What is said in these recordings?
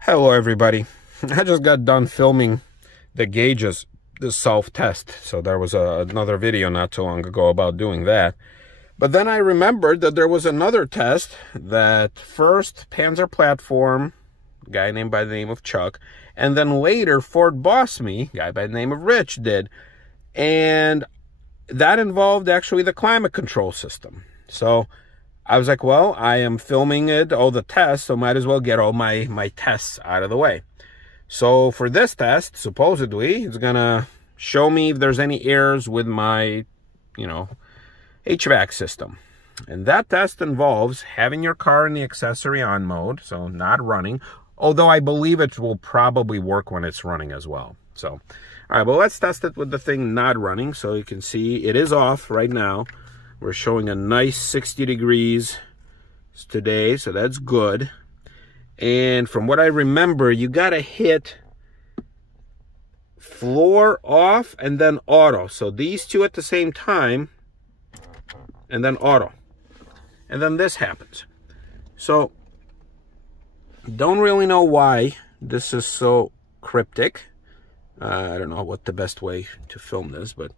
Hello everybody. I just got done filming the gauges, the self-test. So there was another video not too long ago about doing that. But then I remembered that there was another test that first Panzer Platform, a guy named by the name of Chuck, and then later Ford Boss Me, a guy by the name of Rich, did. And that involved actually the climate control system. So I was like, well, I am filming all the tests, so might as well get all my tests out of the way. So for this test, supposedly, it's going to show me if there's any errors with my, HVAC system. And that test involves having your car in the accessory on mode, so not running, although I believe it will probably work when it's running as well. So, all right, well, let's test it with the thing not running. So you can see it is off right now. We're showing a nice 60 degrees today, so that's good. And from what I remember, you got to hit floor off and then auto. So these two at the same time, and then auto. And then this happens. So don't really know why this is so cryptic. I don't know what the best way to film this, but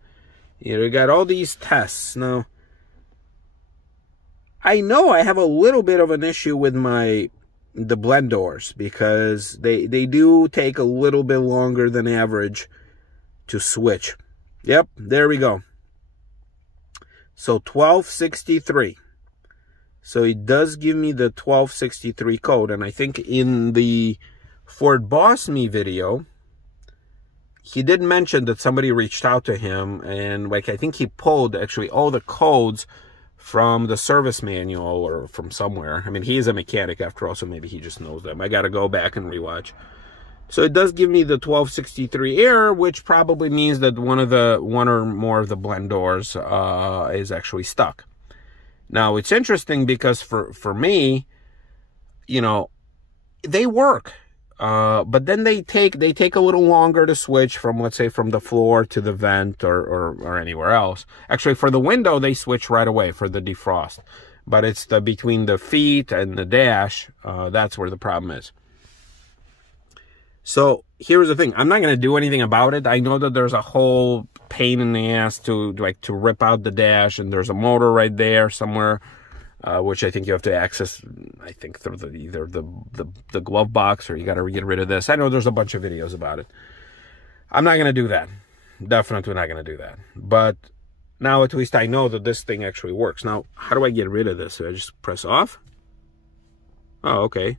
you got all these tests. Now, I know I have a little bit of an issue with the blend doors because they do take a little bit longer than average to switch. Yep, there we go. So 1263. So it does give me the 1263 code, and I think in the Ford Boss Me video, he did mention that somebody reached out to him, and I think he pulled actually all the codes from the service manual or from somewhere. I mean, he is a mechanic after all, so maybe he just knows them. I got to go back and rewatch. So it does give me the 1263 error, which probably means that one or more of the blend doors is actually stuck. Now, it's interesting because for me, they work. But then they take a little longer to switch from, let's say, from the floor to the vent or anywhere else. Actually, for the window, they switch right away for the defrost. But it's between the feet and the dash, that's where the problem is. So here's the thing. I'm not going to do anything about it. I know that there's a whole pain in the ass to rip out the dash, and there's a motor right there somewhere. Which I think you have to access, I think, through either the glove box, or you got to get rid of this. I know there's a bunch of videos about it. I'm not going to do that. Definitely not going to do that. But now at least I know that this thing actually works. Now, how do I get rid of this? So I just press off? Oh, okay.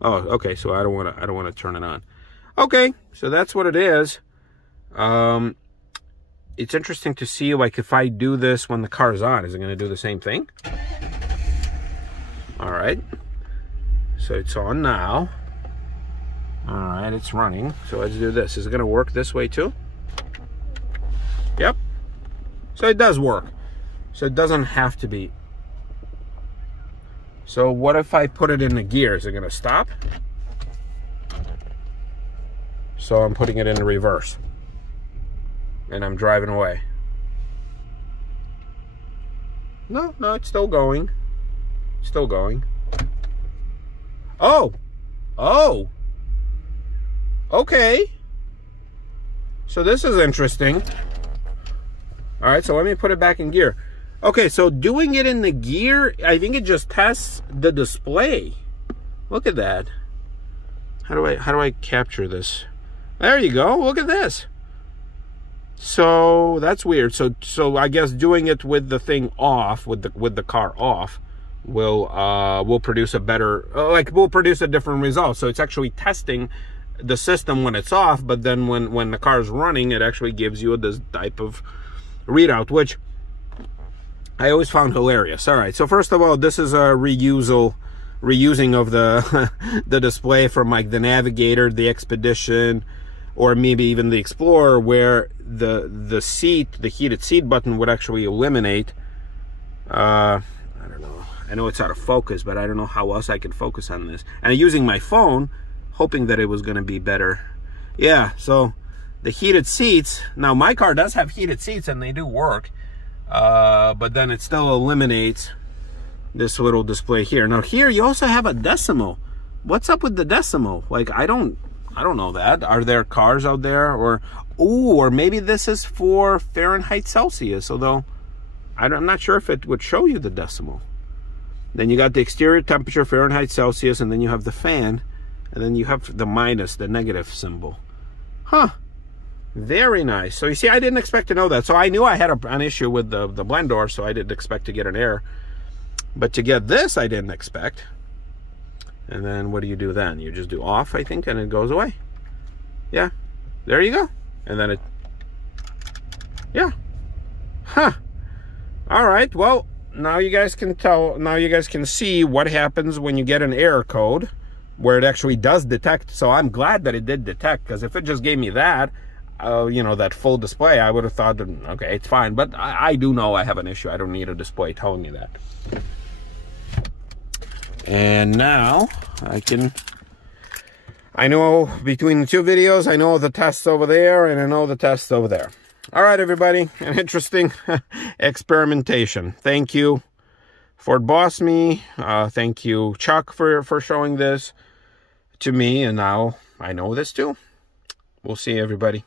Oh, okay. So I don't want to turn it on. Okay. So that's what it is. It's interesting to see, if I do this when the car's on, is it going to do the same thing? All right, so it's on now. All right, it's running. So let's do this. Is it going to work this way too? Yep. So it does work. So it doesn't have to be. So what if I put it in the gear? Is it going to stop? So I'm putting it in the reverse. And I'm driving away. No, it's still going. Still going. Oh, okay. So this is interesting. All right, so let me put it back in gear. Okay, so doing it in the gear, I think it just tests the display. Look at that. How do I capture this? There you go. Look at this. So that's weird. So I guess doing it with the thing off, with the car off, will produce a better, will produce a different result. So it's actually testing the system when it's off, but then when the car's running, it actually gives you this type of readout, which I always found hilarious. All right, so first of all, this is a reusing of the the display from the Navigator, the Expedition, or maybe even the Explorer, where the heated seat button would actually eliminate. I don't know. I know it's out of focus, but I don't know how else I can focus on this. And I'm using my phone, hoping that it was going to be better. Yeah, so the heated seats. Now, my car does have heated seats, and they do work. but then it still eliminates this little display here. Now here you also have a decimal. What's up with the decimal? Like, I don't know that. Are there cars out there? Or, ooh, or maybe this is for Fahrenheit Celsius, although I'm not sure if it would show you the decimal. Then you got the exterior temperature, Fahrenheit Celsius, and then you have the fan, and then you have the minus, the negative symbol. Huh. Very nice. So you see, I didn't expect to know that. So I knew I had an issue with the blend door, so I didn't expect to get an error. But to get this, I didn't expect. And then what do you do then? You just do off, I think, and it goes away. Yeah. There you go. And then it... Yeah. Huh. All right. Well, now you guys can tell, now you guys can see what happens when you get an error code where it actually does detect. So I'm glad that it did detect, because if it just gave me that, you know, that full display, I would have thought, okay, it's fine. But I do know I have an issue. I don't need a display telling me that. And now I know between the two videos, I know the tests over there and I know the tests over there. All right, everybody, an interesting experimentation. Thank you, Ford Boss Me. Thank you, Chuck, for showing this to me. And now I know this too. We'll see everybody.